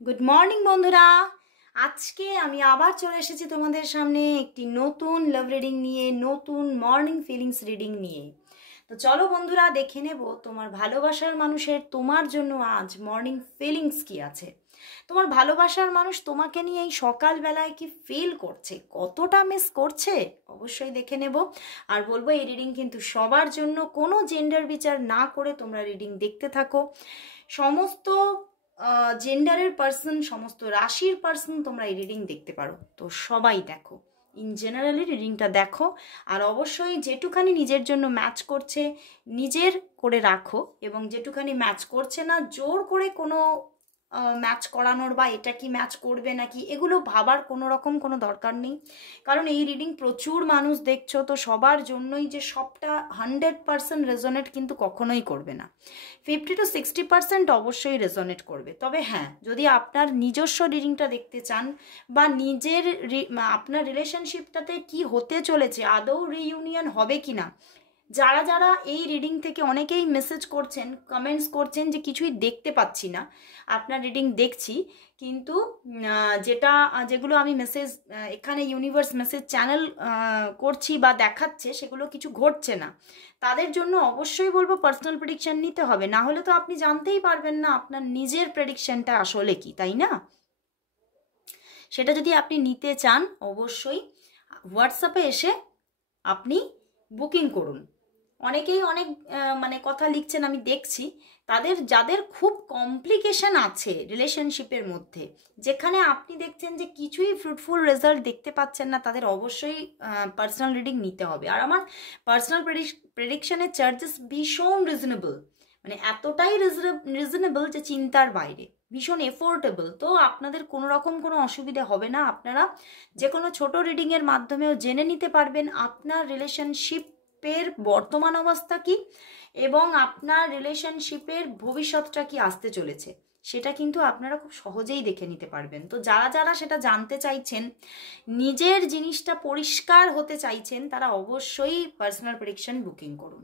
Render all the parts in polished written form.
Good morning বন্ধুরা। আজকে আমি আবার চলে এসেছি তোমাদের সামনে একটি নতুন লাভ রিডিং নিয়ে, নতুন মর্নিং ফিলিংস রিডিং নিয়ে। তো চলো বন্ধুরা, দেখে নেব তোমার ভালোবাসার মানুষের তোমার জন্য আজ মর্নিং ফিলিংস কি আছে। তোমার ভালোবাসার মানুষ তোমাকে নিয়ে এই সকালবেলায় কি ফিল করছে, কতটা মিস করছে, অবশ্যই দেখে নেব। আর বলবো এই রিডিং কিন্তু সবার জন্য, কোনো জেন্ডার বিচার না করে তোমরা রিডিং দেখতে থাকো। সমস্ত জেন্ডারের পার্সন, সমস্ত রাশির পার্সন তোমরা এই রিডিং দেখতে পারো। তো সবাই দেখো, ইন জেনারেলি রিডিংটা দেখো। আর অবশ্যই যেটুখানি নিজের জন্য ম্যাচ করছে নিজের করে রাখো, এবং যেটুখানি ম্যাচ করছে না জোর করে কোনো ম্যাচ করানোর বা এটা কি ম্যাচ করবে নাকি এগুলো ভাবার কোনো রকম কোনো দরকার নেই। কারণ এই রিডিং প্রচুর মানুষ দেখছো, তো সবার জন্যই যে সবটা 100% রেজোনেট কিন্তু কখনোই করবে না। 50 to 60% অবশ্যই রেজোনেট করবে। তবে হ্যাঁ, যদি আপনার নিজস্ব রিডিংটা দেখতে চান বা নিজের আপনার রিলেশনশিপটাতে কি হতে চলেছে, আদৌ রিইউনিয়ন হবে কি না, যারা যারা এই রিডিং থেকে অনেকেই মেসেজ করছেন, কমেন্টস করছেন যে কিছুই দেখতে পাচ্ছি না, আপনার রিডিং দেখছি কিন্তু যেগুলো আমি মেসেজ এখানে ইউনিভার্স মেসেজ চ্যানেল করছি বা দেখাচ্ছে সেগুলো কিছু ঘটছে না, তাদের জন্য অবশ্যই বলবো পার্সোনাল প্রেডিকশন নিতে হবে। না হলে তো আপনি জানতেই পারবেন না আপনার নিজের প্রেডিকশনটা আসলে কি, তাই না? সেটা যদি আপনি নিতে চান অবশ্যই হোয়াটসঅ্যাপে এসে আপনি বুকিং করুন। অনেকেই অনেক কথা লিখছেন, আমি দেখছি যাদের খুব কমপ্লিকেশন আছে রিলেশনশিপের মধ্যে, যেখানে আপনি দেখছেন যে কিছুই ফ্রুটফুল রেজাল্ট দেখতে পাচ্ছেন না, তাদের অবশ্যই পার্সোনাল রিডিং নিতে হবে। আর আমার পার্সোনাল প্রেডিকশনের চার্জেস ভীষণ রিজনেবল, এতটাই রিজনেবল যে চিন্তার বাইরে, ভীষণ এফোর্ডেবল। তো আপনাদের কোনো রকম কোনো অসুবিধা হবে না, আপনারা যে কোনো ছোট রিডিংয়ের মাধ্যমেও জেনে নিতে পারবেন আপনার রিলেশনশিপের বর্তমান অবস্থা কি এবং আপনার রিলেশনশিপের ভবিষ্যৎটা কি আসতে চলেছে, সেটা কিন্তু আপনারা খুব সহজেই দেখে নিতে পারবেন। তো যারা যারা সেটা জানতে চাইছেন, নিজের জিনিসটা পরিষ্কার হতে চাইছেন, তারা অবশ্যই পার্সোনাল প্রেডিকশন বুকিং করুন।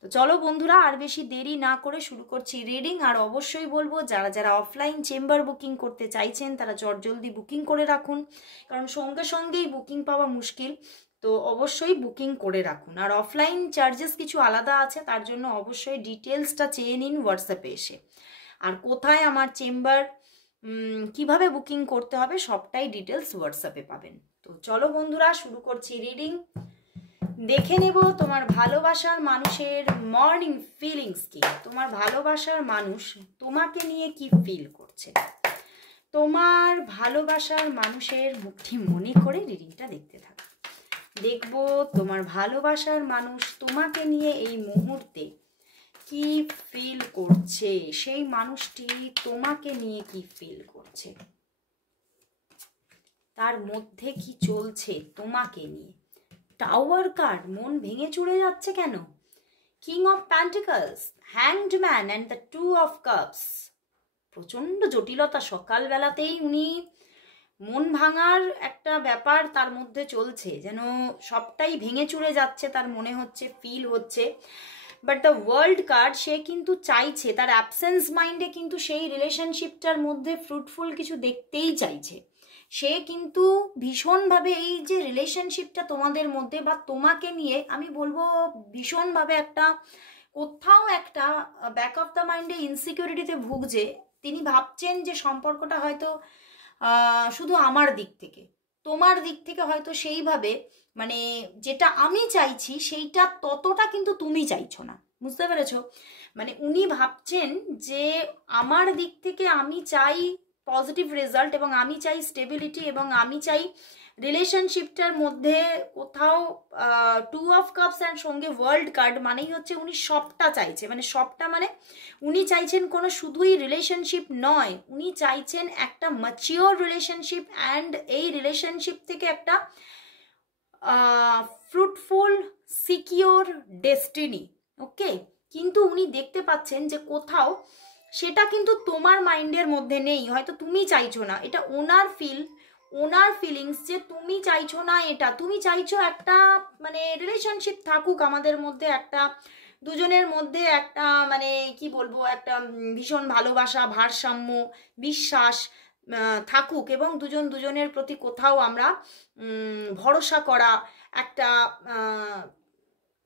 তো চলো বন্ধুরা, আর বেশি দেরি না করে শুরু করছি রিডিং। আর অবশ্যই বলবো যারা যারা অফলাইন চেম্বার বুকিং করতে চাইছেন তারা জলদি বুকিং করে রাখুন, কারণ সঙ্গে সঙ্গেই বুকিং পাওয়া মুশকিল। তো অবশ্যই বুকিং করে রাখুন। আর অফলাইন চার্জেস কিছু আলাদা আছে, তার জন্য অবশ্যই ডিটেলসটা চেয়ে নিন হোয়াটসঅ্যাপে এসে। আর কোথায় আমার চেম্বার, কিভাবে বুকিং করতে হবে, সবটাই ডিটেলস হোয়াটসঅ্যাপে পাবেন। তো চলো বন্ধুরা, শুরু করছি রিডিং। দেখে নেব তোমার ভালোবাসার মানুষের মর্নিং ফিলিংস কি, তোমার ভালোবাসার মানুষ তোমাকে নিয়ে কি ফিল করছে। তোমার ভালোবাসার মানুষের মুখটি মনে করে রিডিংটা দেখতে থাকো। দেখব তোমার ভালোবাসার মানুষ তোমাকে নিয়ে এই মুহূর্তে কি ফিল করছে, সেই মানুষটি তোমাকে নিয়ে কি ফিল করছে, তার মধ্যে কি চলছে তোমাকে নিয়ে। টাওয়ার কার্ড, মন ভেঙে চুরে যাচ্ছে কেন? King of pentacles, hanged man and the 2 of cups. প্রচণ্ড জটিলতা, সকালবেলাতেই উনি মন ভাঙার একটা ব্যাপার তার মধ্যে চলছে, যেন সবটাই ভেঙে চুরে যাচ্ছে তার মনে হচ্ছে, ফিল হচ্ছে। বাট দ্য ওয়ার্ল্ড কার্ড, সে কিন্তু চাইছে, তার অ্যাবসেন্স মাইন্ডে কিন্তু সেই রিলেশনশিপটার মধ্যে ফ্রুটফুল কিছু দেখতেই চাইছে। সে কিন্তু ভীষণভাবে এই যে রিলেশনশিপটা তোমাদের মধ্যে বা তোমাকে নিয়ে, আমি বলবো ভীষণভাবে একটা কোথাও একটা ব্যাক অফ দ্য মাইন্ডে ইনসিকিউরিটিতে ভুগছে। তিনি ভাবছেন যে সম্পর্কটা হয়তো শুধু আমার দিক থেকে, তোমার দিক থেকে হয়তো সেইভাবে যেটা আমি চাইছি সেইটা ততটা কিন্তু তুমি চাইছো না, বুঝতে পেরেছো? উনি ভাবছেন যে আমার দিক থেকে আমি চাই পজিটিভ রেজাল্ট, এবং আমি চাই স্টেবিলিটি, এবং আমি চাই রিলেশনশিপটার মধ্যে কোথাও 2 অফ কাপস অ্যান্ড সঙ্গে ওয়ার্ল্ড কার্ড, মানেই হচ্ছে উনি সবটা চাইছে। সবটা উনি চাইছেন কোনো শুধুই রিলেশনশিপ নয়, উনি চাইছেন একটা ম্যাচিওর রিলেশনশিপ, অ্যান্ড এই রিলেশনশিপ থেকে একটা ফ্রুটফুল সিকিওর ডেস্টিনি। ওকে, কিন্তু উনি দেখতে পাচ্ছেন যে কোথাও সেটা কিন্তু তোমার মাইন্ডের মধ্যে নেই, হয়তো তুমি চাইছো না, এটা ওনার ফিলিংস যে তুমি চাইছো না, এটা তুমি চাইছো একটা রিলেশনশিপ থাকুক আমাদের মধ্যে, একটা দুজনের মধ্যে একটা কি বলবো, একটা ভীষণ ভালোবাসা, ভারসাম্য, বিশ্বাস, থাকুক এবং দুজন দুজনের প্রতি কোথাও আমরা ভরসা করা, একটা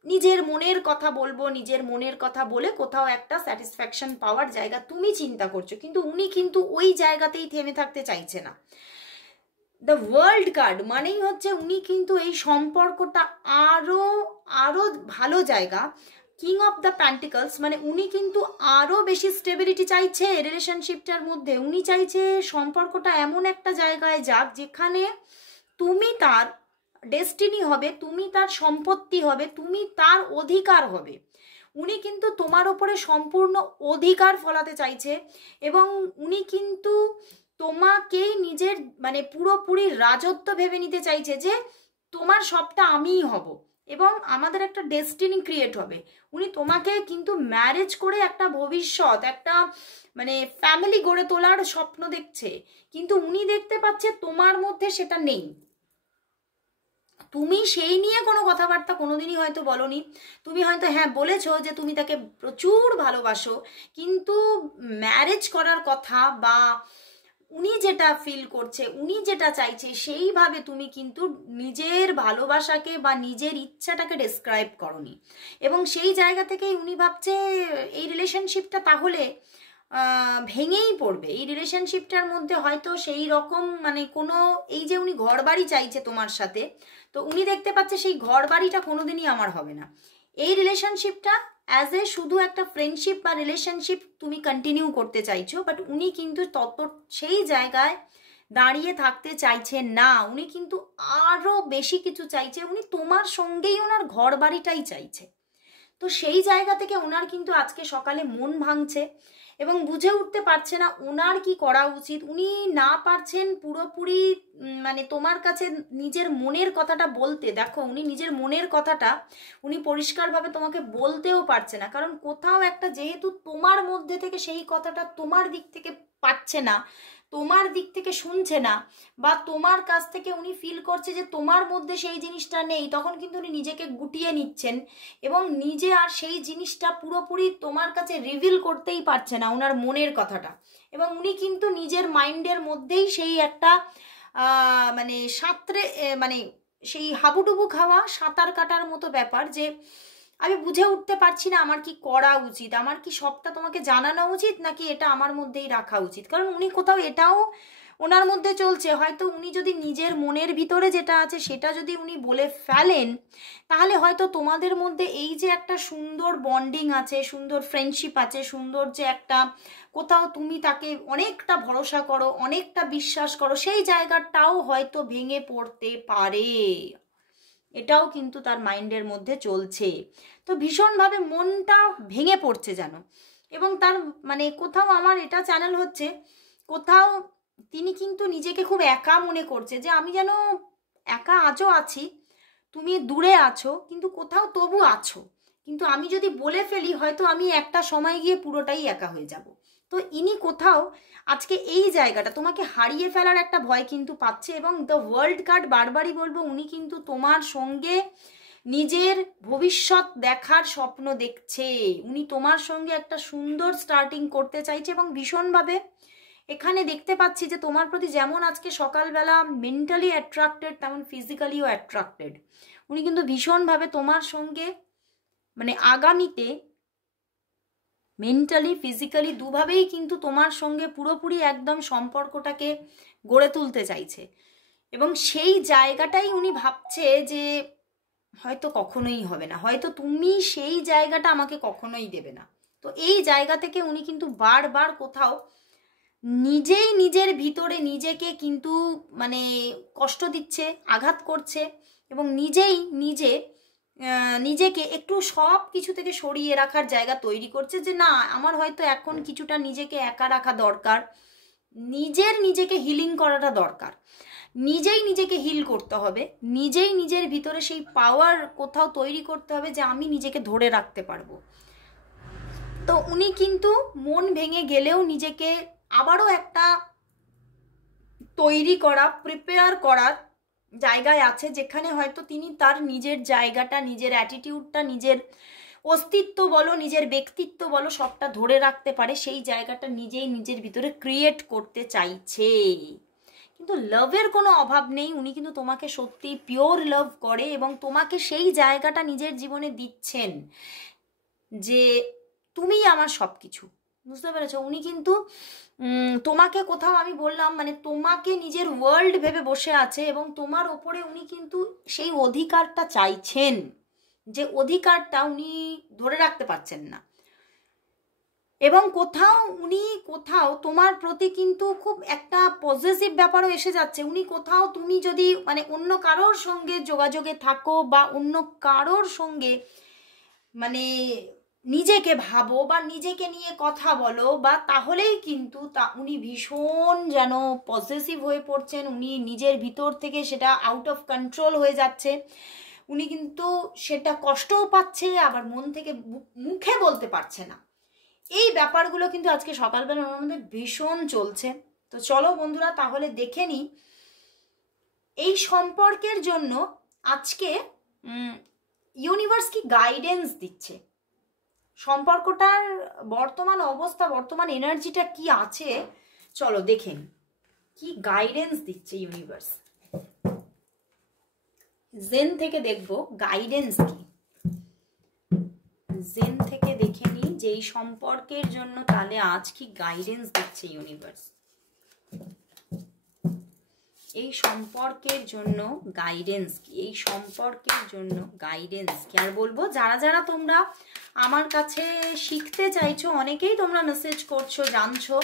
নিজের মনের কথা বলবো, নিজের মনের কথা বলে কোথাও একটা স্যাটিসফ্যাকশন পাওয়ার জায়গা তুমি চিন্তা করছো, কিন্তু উনি কিন্তু ওই জায়গাতেই থেমে থাকতে চাইছে না। দ্য ওয়ার্ল্ড কার্ড মানেই হচ্ছে উনি কিন্তু এই সম্পর্কটা আরো আরো ভালো জায়গা। কিং অফ দ্য প্যান্টিকলস মানে উনি কিন্তু আরো বেশি স্টেবিলিটি চাইছে রিলেশনশিপটার মধ্যে। উনি চাইছে সম্পর্কটা এমন একটা জায়গায় যাক যেখানে তুমি তার ডেস্টিনি হবে, তুমি তার সম্পত্তি হবে, তুমি তার অধিকার হবে। উনি কিন্তু তোমার ওপরে সম্পূর্ণ অধিকার ফলাতে চাইছে এবং উনি কিন্তু তোমাকেই নিজের মানে পুরোপুরি রাজত্ব ভেবে নিতে চাইছে, যে তোমার সবটা আমিই হব এবং আমাদের একটা ডেস্টিনি ক্রিয়েট হবে। উনি তোমাকে কিন্তু ম্যারেজ করে একটা ভবিষ্যৎ, একটা মানে ফ্যামিলি গড়ে তোলার স্বপ্ন দেখছে, কিন্তু উনি দেখতে পাচ্ছে তোমার মধ্যে সেটা নেই। তুমি সেই নিয়ে কোনো কথাবার্তা কোনোদিনই হয়তো বলনি। তুমি হয়তো হ্যাঁ বলেছো যে তুমি তাকে প্রচুর ভালোবাসো, কিন্তু ম্যারেজ করার কথা বা উনি যেটা ফিল করছে, উনি যেটা চাইছে সেইভাবে তুমি কিন্তু নিজের ভালোবাসাকে বা নিজের ইচ্ছাটাকে ডেসক্রাইব করনি। এবং সেই জায়গা থেকেই উনি ভাবছে এই রিলেশনশিপটা তাহলে ভেঙেই পড়বে। এই রিলেশনশিপটার মধ্যে হয়তো সেই রকম মানে কোনো, এই যে উনি ঘর বাড়ি চাইছে তোমার সাথে, তো উনি দেখতে পাচ্ছে সেই ঘর বাড়িটা কোনোদিনই আমার হবে না। এই রিলেশনশিপটা অ্যাজ এ শুধু একটা ফ্রেন্ডশিপ বা রিলেশনশিপ তুমি কন্টিনিউ করতে চাইছো, বাট উনি কিন্তু তত সেই জায়গায় দাঁড়িয়ে থাকতে চাইছে না। উনি কিন্তু আরো বেশি কিছু চাইছে, উনি তোমার সঙ্গেই ওনার ঘর বাড়িটাই চাইছে। তো সেই জায়গা থেকে ওনার কিন্তু আজকে সকালে মন ভাঙছে এবং বুঝে উঠতে পারছে না ওনার কি করা উচিত। উনি না পারছেন পুরোপুরি মানে তোমার কাছে নিজের মনের কথাটা বলতে। দেখো উনি নিজের মনের কথাটা উনি পরিষ্কারভাবে তোমাকে বলতেও পারছে না, কারণ কোথাও একটা যেহেতু তোমার মধ্যে থেকে সেই কথাটা তোমার দিক থেকে পাচ্ছে না, তোমার দিক থেকে শুনছে না, বা তোমার কাছ থেকে উনি ফিল করছে যে তোমার মধ্যে সেই জিনিসটা নেই, তখন কিন্তু উনি নিজেকে গুটিয়ে নিচ্ছেন এবং নিজে আর সেই জিনিসটা পুরোপুরি তোমার কাছে রিভিল করতেই পারছে না ওনার মনের কথাটা। এবং উনি কিন্তু নিজের মাইন্ডের মধ্যেই সেই একটা মানে সাঁতরে মানে সেই হাবুডুবু খাওয়া সাঁতার কাটার মতো ব্যাপার, যে আমি বুঝে উঠতে পারছি না আমার কি করা উচিত, আমার কি সবটা তোমাকে জানানো উচিত নাকি এটা আমার মধ্যেই রাখা উচিত। কারণ উনি কোথাও এটাও ওনার মধ্যে চলছে, হয়তো উনি যদি নিজের মনের ভিতরে যেটা আছে সেটা যদি উনি বলে ফেলেন, তাহলে হয়তো তোমাদের মধ্যে এই যে একটা সুন্দর বন্ডিং আছে, সুন্দর ফ্রেন্ডশিপ আছে, সুন্দর যে একটা কোথাও তুমি তাকে অনেকটা ভরসা করো, অনেকটা বিশ্বাস করো, সেই জায়গাটাও হয়তো ভেঙে পড়তে পারে। এটাও কিন্তু তার মাইন্ডের মধ্যে চলছে। তো ভীষণভাবে মনটা ভেঙে পড়ছে যেন। এবং তার মানে কোথাও আমার এটা চ্যানেল হচ্ছে, কোথাও তিনি কিন্তু নিজেকে খুব একা মনে করছে, যে আমি যেন একা আজও আছি, তুমি দূরে আছো কিন্তু কোথাও তবু আছো, কিন্তু আমি যদি বলে ফেলি হয়তো আমি একটা সময় গিয়ে পুরোটাই একা হয়ে যাব। তো ইনি কোথাও আজকে এই জায়গাটা তোমাকে হারিয়ে ফেলার একটা ভয় কিন্তু পাচ্ছে। এবং দ্য ওয়ার্ল্ড কার্ড বারবারই বলবো উনি কিন্তু তোমার সঙ্গে নিজের ভবিষ্যৎ দেখার স্বপ্ন দেখছে, উনি তোমার সঙ্গে একটা সুন্দর স্টার্টিং করতে চাইছে এবং ভীষণভাবে এখানে দেখতে পাচ্ছি যে তোমার প্রতি যেমন আজকে সকালবেলা মেন্টালি অ্যাট্রাক্টেড, তেমন ফিজিক্যালিও অ্যাট্রাক্টেড। উনি কিন্তু ভীষণভাবে তোমার সঙ্গে মানে আগামীতে মেন্টালি ফিজিক্যালি দুভাবেই কিন্তু তোমার সঙ্গে পুরোপুরি একদম সম্পর্কটাকে গড়ে তুলতে চাইছে। এবং সেই জায়গাটাই উনি ভাবছে যে হয়তো কখনোই হবে না, হয়তো তুমি সেই জায়গাটা আমাকে কখনোই দেবে না। তো এই জায়গা থেকে উনি কিন্তু বারবার কোথাও নিজেই নিজের ভিতরে নিজেকে কিন্তু মানে কষ্ট দিচ্ছে, আঘাত করছে এবং নিজেই নিজেকে একটু সব কিছু থেকে সরিয়ে রাখার জায়গা তৈরি করছে, যে না আমার হয়তো এখন কিছুটা নিজেকে একা রাখা দরকার, নিজেকে হিলিং করাটা দরকার, নিজেই নিজেকে হিল করতে হবে, নিজেই নিজের ভিতরে সেই পাওয়ার কোথাও তৈরি করতে হবে যে আমি নিজেকে ধরে রাখতে পারবো। তো উনি কিন্তু মন ভেঙে গেলেও নিজেকে আবারও একটা তৈরি করা, প্রিপেয়ার করার জায়গায় আছে, যেখানে হয়তো তিনি তার নিজের জায়গাটা, নিজের অ্যাটিটিউডটা, নিজের অস্তিত্ব বলো, নিজের ব্যক্তিত্ব বলো, সবটা ধরে রাখতে পারে, সেই জায়গাটা নিজেই নিজের ভিতরে ক্রিয়েট করতে চাইছে। কিন্তু লাভের কোনো অভাব নেই, উনি কিন্তু তোমাকে সত্যি পিওর লাভ করে এবং তোমাকে সেই জায়গাটা নিজের জীবনে দিচ্ছেন যে তুমিই আমার সব কিছু। বুঝতে পেরেছো? উনি কিন্তু তোমাকে কোথাও, আমি বললাম মানে তোমাকে নিজের ওয়ার্ল্ড ভেবে বসে আছে এবং তোমার ওপরে উনি কিন্তু সেই অধিকারটা চাইছেন, যে অধিকারটা উনি ধরে রাখতে পারছেন না। এবং কোথাও তোমার প্রতি কিন্তু খুব একটা পজিটিভ ব্যাপারও এসে যাচ্ছে। উনি কোথাও, তুমি যদি মানে অন্য কারোর সঙ্গে যোগাযোগে থাকো বা অন্য কারোর সঙ্গে মানে নিজেকে ভাবো বা নিজেকে নিয়ে কথা বলো বা, তাহলেই কিন্তু উনি ভীষণ যেন পজিটিভ হয়ে পড়ছেন। উনি নিজের ভিতর থেকে সেটা আউট অফ কন্ট্রোল হয়ে যাচ্ছে। উনি কিন্তু সেটা কষ্টও পাচ্ছে, আবার মন থেকে মুখে বলতে পারছে না। এই ব্যাপারগুলো কিন্তু আজকে সকালবেলা ওনার মধ্যে ভীষণ চলছে। তো চলো বন্ধুরা, তাহলে দেখে নিই এই সম্পর্কের জন্য আজকে ইউনিভার্স কি গাইডেন্স দিচ্ছে, সম্পর্কটার বর্তমান অবস্থা, বর্তমান এনার্জিটা কি আছে। চলো দেখে নিই কি গাইডেন্স দিচ্ছে ইউনিভার্স। জেন থেকে দেখবো গাইডেন্স কি, জেন থেকে দেখে নিই যে এই সম্পর্কের জন্য তাহলে আজ কি গাইডেন্স দিচ্ছে ইউনিভার্স। এই সম্পর্কের জন্য গাইডেন্স কি, এই সম্পর্কের জন্য গাইডেন্স কি। আর বলবো যারা যারা তোমরা আমার কাছে শিখতে চাইছো, অনেকেই তোমরা মেসেজ করছো, জানছো,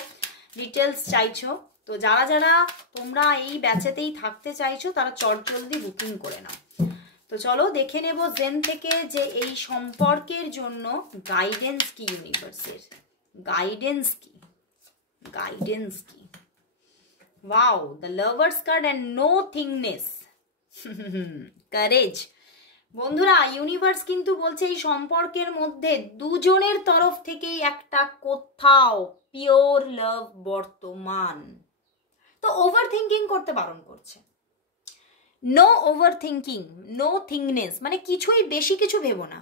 ডিটেলস চাইছো। তো যারা যারা তোমরা এই ব্যাচেতেই থাকতে চাইছো তারা চটজলদি বুকিং করে নাও। তো চলো দেখে নেব জেন থেকে যে এই সম্পর্কের জন্য গাইডেন্স কি ইউনিভার্সের, গাইডেন্স কি, গাইডেন্স কি। Wow, the lovers card and no thingness, courage. বন্ধুরা ইউনিভার্স কিন্তু বলছে এই সম্পর্কের মধ্যে দুজনের তরফ থেকেই একটা কোথাও পিওর লাভ বর্তমান। তো ওভার থিঙ্কিং করতে বারণ করছে। নো ওভার থিঙ্কিং, নো থিংনেস, মানে কিছুই বেশি কিছু ভেবো না।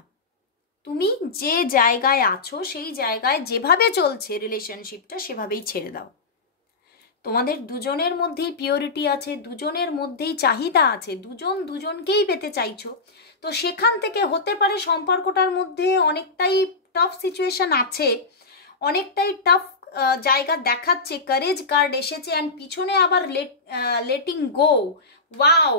তুমি যে জায়গায় আছো সেই জায়গায় যেভাবে চলছে রিলেশনশিপটা সেভাবেই ছেড়ে দাও। তোমাদের দুজনের মধ্যেই পিওরিটি আছে, দুজনের মধ্যেই চাহিদা আছে, দুজন দুজনকেই পেতে চাইছো। তো সেখান থেকে হতে পারে সম্পর্কটার মধ্যে অনেকটাই টাফ সিচুয়েশন আছে, অনেকটাই টাফ জায়গা দেখাচ্ছে। কারেজ কার্ড এসেছে অ্যান্ড পিছনে আবার লেটিং গো। ওয়াও,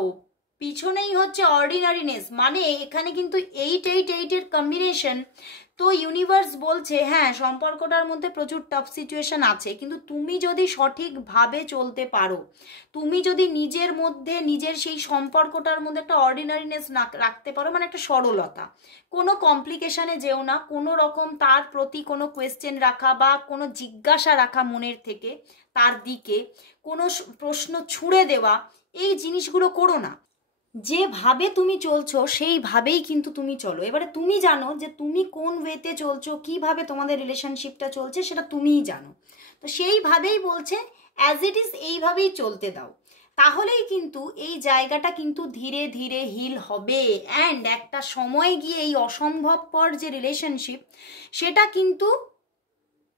পিছনেই হচ্ছে অর্ডিনারিনেস, মানে এখানে কিন্তু 8-8-8 কম্বিনেশন। তো ইউনিভার্স বলছে হ্যাঁ সম্পর্কটার মধ্যে প্রচুর টাফ সিচুয়েশন আছে, কিন্তু তুমি যদি সঠিকভাবে চলতে পারো, তুমি যদি নিজের মধ্যে নিজের সেই সম্পর্কটার মধ্যে একটা অর্ডিনারিনেস না রাখতে পারো, মানে একটা সরলতা, কোনো কমপ্লিকেশনে যেও না, কোনো রকম তার প্রতি কোনো কোয়েশ্চেন রাখা বা কোনো জিজ্ঞাসা রাখা মনের থেকে তার দিকে, কোনো প্রশ্ন ছুঁড়ে দেওয়া, এই জিনিসগুলো করো না। যেভাবে তুমি চলছো সেইভাবেই কিন্তু তুমি চলো। এবারে তুমি জানো যে তুমি কোন ওয়েতে চলছো, কিভাবে তোমাদের রিলেশনশিপটা চলছে সেটা তুমিই জানো। তো সেইভাবেই বলছে অ্যাজ ইট ইজ এইভাবেই চলতে দাও, তাহলেই কিন্তু এই জায়গাটা কিন্তু ধীরে ধীরে হিল হবে। অ্যান্ড একটা সময় গিয়ে এই অসম্ভবপর যে রিলেশনশিপ সেটা কিন্তু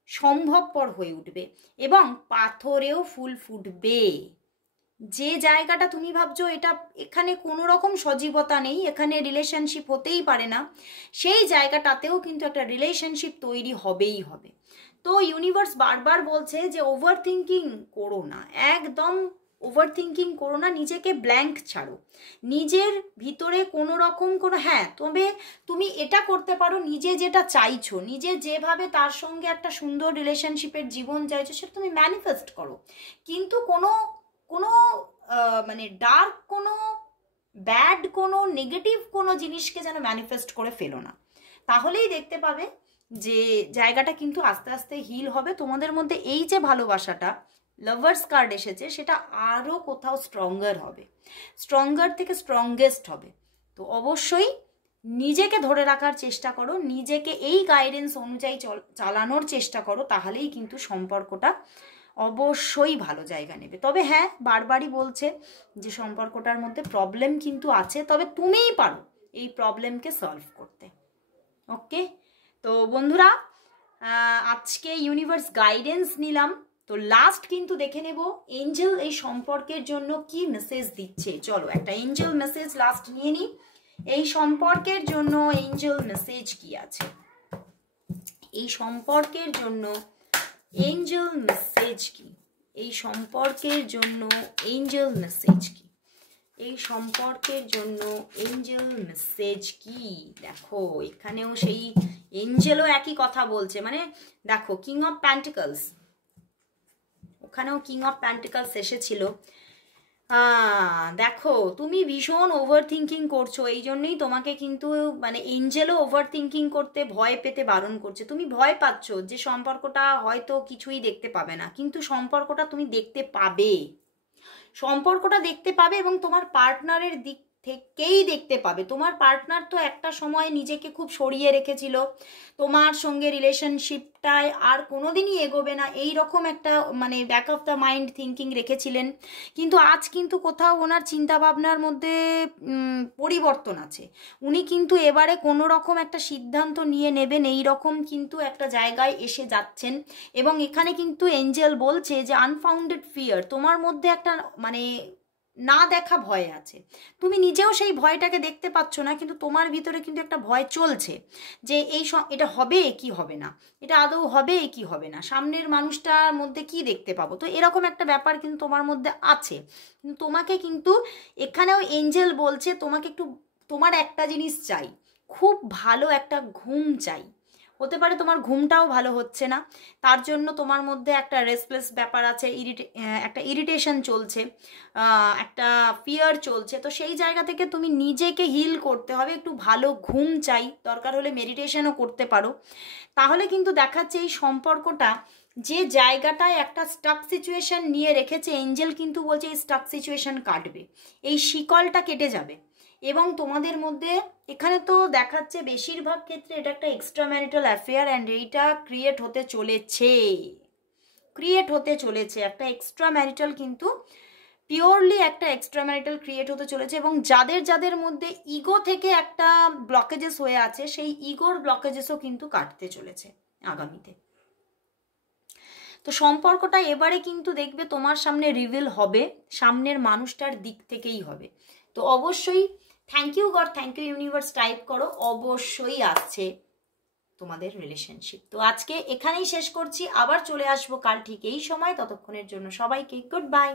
সম্ভবপর হয়ে উঠবে এবং পাথরেও ফুল ফুটবে। যে জায়গাটা তুমি ভাবছো এটা, এখানে কোনো রকম সজীবতা নেই, এখানে রিলেশনশিপ হতেই পারে না, সেই জায়গাটাতেও কিন্তু একটা রিলেশনশিপ তৈরি হবেই হবে। তো ইউনিভার্স বারবার বলছে যে ওভার থিঙ্কিং করো না, একদম ওভার থিঙ্কিং করো না, নিজেকে ব্ল্যাঙ্ক ছাড়ো, নিজের ভিতরে কোনো রকম কোনো, হ্যাঁ তবে তুমি এটা করতে পারো, নিজে যেটা চাইছো, নিজে যেভাবে তার সঙ্গে একটা সুন্দর রিলেশনশিপের জীবন চাইছো সেটা তুমি ম্যানিফেস্ট করো, কিন্তু কোনো কোনো মানে ডার্ক কোনো ব্যাড কোনো নেগেটিভ কোনো জিনিসকে যেন ম্যানিফেস্ট করে ফেলো না। তাহলেই দেখতে পাবে যে জায়গাটা কিন্তু আস্তে আস্তে হিল হবে। তোমাদের মধ্যে এই যে ভালোবাসাটা লাভার্স কার্ড এসেছে সেটা আরও কোথাও স্ট্রঙ্গার হবে, স্ট্রঙ্গার থেকে স্ট্রংগেস্ট হবে। তো অবশ্যই নিজেকে ধরে রাখার চেষ্টা করো, নিজেকে এই গাইডেন্স অনুযায়ী চালানোর চেষ্টা করো, তাহলেই কিন্তু সম্পর্কটা অবশ্যই ভালো জায়গা নেবে। তবে হ্যাঁ বারবারই বলছে যে সম্পর্কটার মধ্যে প্রবলেম কিন্তু আছে, তবে তুমিই পারো এই প্রবলেমকে সলভ করতে। ওকে, তো বন্ধুরা আজকে ইউনিভার্স গাইডেন্স নিলাম। তো লাস্ট কিন্তু দেখে নেব এঞ্জেল এই সম্পর্কের জন্য কি মেসেজ দিচ্ছে। চলো একটা এঞ্জেল মেসেজ লাস্ট নিয়ে নিই। এই সম্পর্কের জন্য এঞ্জেল মেসেজ কি আছে, এই সম্পর্কের জন্য এঞ্জেল মেসেজ কি, এই সম্পর্কের জন্য এঞ্জেল মেসেজ কি, এই সম্পর্কের জন্য এঞ্জেল মেসেজ কি। দেখো এখানেও সেই এঞ্জেলও একই কথা বলছে, মানে দেখো কিং অফ প্যান্টিকলস, ওখানেও কিং অফ প্যান্টিকলস এসেছিল। দেখো তুমি ভীষণ ওভার থিঙ্কিং করছো, এই জন্যই তোমাকে কিন্তু মানে এঞ্জেলও ওভার থিঙ্কিং করতে ভয় পেতে বারণ করছে। তুমি ভয় পাচ্ছ যে সম্পর্কটা হয়তো কিছুই দেখতে পাবে না, কিন্তু সম্পর্কটা তুমি দেখতে পাবে, সম্পর্কটা দেখতে পাবে এবং তোমার পার্টনারের দিক থেকেই দেখতে পাবে। তোমার পার্টনার তো একটা সময় নিজেকে খুব সরিয়ে রেখেছিল, তোমার সঙ্গে রিলেশনশিপটায় আর কোনোদিনই এগোবে না এই রকম একটা মানে back of the mind thinking রেখেছিলেন, কিন্তু আজ কিন্তু কোথাও ওনার চিন্তাভাবনার মধ্যে পরিবর্তন আছে। উনি কিন্তু এবারে কোনো রকম একটা সিদ্ধান্ত নিয়ে নেবেন এই রকম কিন্তু একটা জায়গায় এসে যাচ্ছেন। এবং এখানে কিন্তু এঞ্জেল বলছে যে আনফাউন্ডেড ফিয়ার, তোমার মধ্যে একটা মানে না দেখা ভয় আছে, তুমি নিজেও সেই ভয়টাকে দেখতে পাচ্ছ না, কিন্তু তোমার ভিতরে কিন্তু একটা ভয় চলছে যে এটা হবে কি হবে না, এটা আদৌ হবে কি হবে না, সামনের মানুষটার মধ্যে কি দেখতে পাবো। তো এরকম একটা ব্যাপার কিন্তু তোমার মধ্যে আছে, কিন্তু তোমাকে কিন্তু এখানেও এঞ্জেল বলছে তোমাকে একটু, তোমার একটা জিনিস চাই, খুব ভালো একটা ঘুম চাই। হতে পারে তোমার ঘুমটাও ভালো হচ্ছে না, তার জন্য তোমার মধ্যে একটা রেস্টলেস ব্যাপার আছে, একটা ইরিটেশন চলছে, একটা ফিয়ার চলছে। তো সেই জায়গা থেকে তুমি নিজেকে হিল করতে হবে, একটু ভালো ঘুম চাই, দরকার হলে মেডিটেশনও করতে পারো। তাহলে কিন্তু দেখাচ্ছে এই সম্পর্কটা যে জায়গাটায় একটা স্টাক সিচুয়েশন নিয়ে রেখেছে, এঞ্জেল কিন্তু বলছে এই স্টাক সিচুয়েশন কাটবে, এই শিকলটা কেটে যাবে। এবং তোমাদের মধ্যে এখানে তো দেখাচ্ছে বেশিরভাগ ক্ষেত্রে এটা একটা এক্সট্রা ম্যারিটাল অ্যাফেয়ার অ্যান্ড এইটা ক্রিয়েট হতে চলেছে একটা এক্সট্রা ম্যারিটাল, কিন্তু পিওরলি একটা এক্সট্রা ম্যারিটাল ক্রিয়েট হতে চলেছে। এবং যাদের যাদের মধ্যে ইগো থেকে একটা ব্লকেজেস হয়ে আছে, সেই ইগোর ব্লকেজেসও কিন্তু কাটতে চলেছে আগামীতে। তো সম্পর্কটা এবারে কিন্তু দেখবে তোমার সামনে রিভিল হবে, সামনের মানুষটার দিক থেকেই হবে। তো অবশ্যই thank you God, thank you universe type করো, অবশ্যই আসছে তোমাদের রিলেশনশিপ। তো আজকে এখানেই শেষ করছি, আবার চলে আসবো কাল ঠিক এই সময়, ততক্ষণের জন্য সবাইকে গুড বাই।